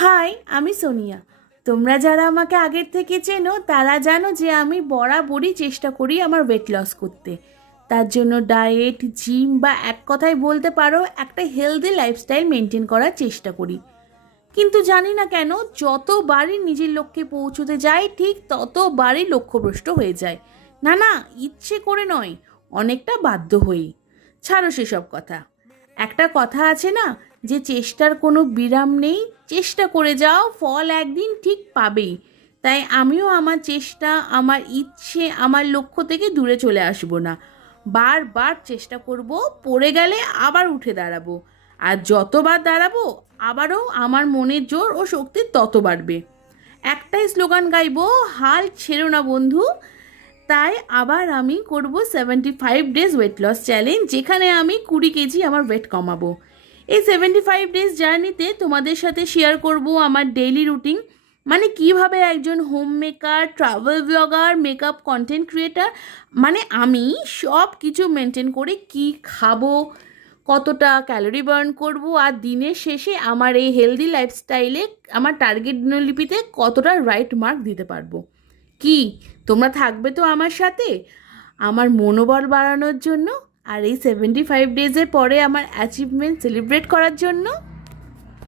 High, আমি সোনিয়া। তোমরা যারা আমাকে আগের থেকে চেনো তারা জানো যে আমি বরাবরই চেষ্টা করি আমার ওয়েট লস করতে। তার জন্য ডায়েট, জিম বা এক কথায় বলতে পারো একটা হেলদি লাইফস্টাইল মেনটেন করার চেষ্টা করি। কিন্তু জানি না কেন যতবারই নিজের লক্ষ্যে পৌঁছতে যাই ঠিক ততবারই লক্ষ্যভ্রষ্ট হয়ে যায়। না না, ইচ্ছে করে নয়, অনেকটা বাধ্য হই। ছাড়ো সেসব কথা। একটা কথা আছে না, যে চেষ্টার কোনো বিরাম নেই, চেষ্টা করে যাও, ফল একদিন ঠিক পাবেই। তাই আমিও আমার চেষ্টা, আমার ইচ্ছে, আমার লক্ষ্য থেকে দূরে চলে আসবো না। বারবার চেষ্টা করব, পড়ে গেলে আবার উঠে দাঁড়াবো। আর যতবার দাঁড়াবো আবারও আমার মনের জোর ও শক্তি তত বাড়বে। একটাই স্লোগান গাইবো, হাল ছেড়ো না বন্ধু। তাই আবার আমি করব 75 ডেজ ওয়েট লস চ্যালেঞ্জ, যেখানে আমি 20 কেজি আমার ওয়েট কমাবো। এই 75 ডেজ জার্নিতে তোমাদের সাথে শেয়ার করব আমার ডেইলি রুটিন, মানে কিভাবে একজন home maker, travel blogger, makeup content creator, মানে আমি সব কিছু মেনটেন করে কি খাবো, কতটা ক্যালোরি বার্ন করব, আর দিনের শেষে আমার এই হেলদি লাইফস্টাইলে আমার টার্গেট দিনলিপিতে কতটা রাইট মার্ক দিতে পারবো। কি তোমরা থাকবে তো আমার সাথে আমার মনোবল বাড়ানোর জন্য, আর এই 75 ডেজের পরে আমার অ্যাচিভমেন্ট সেলিব্রেট করার জন্য?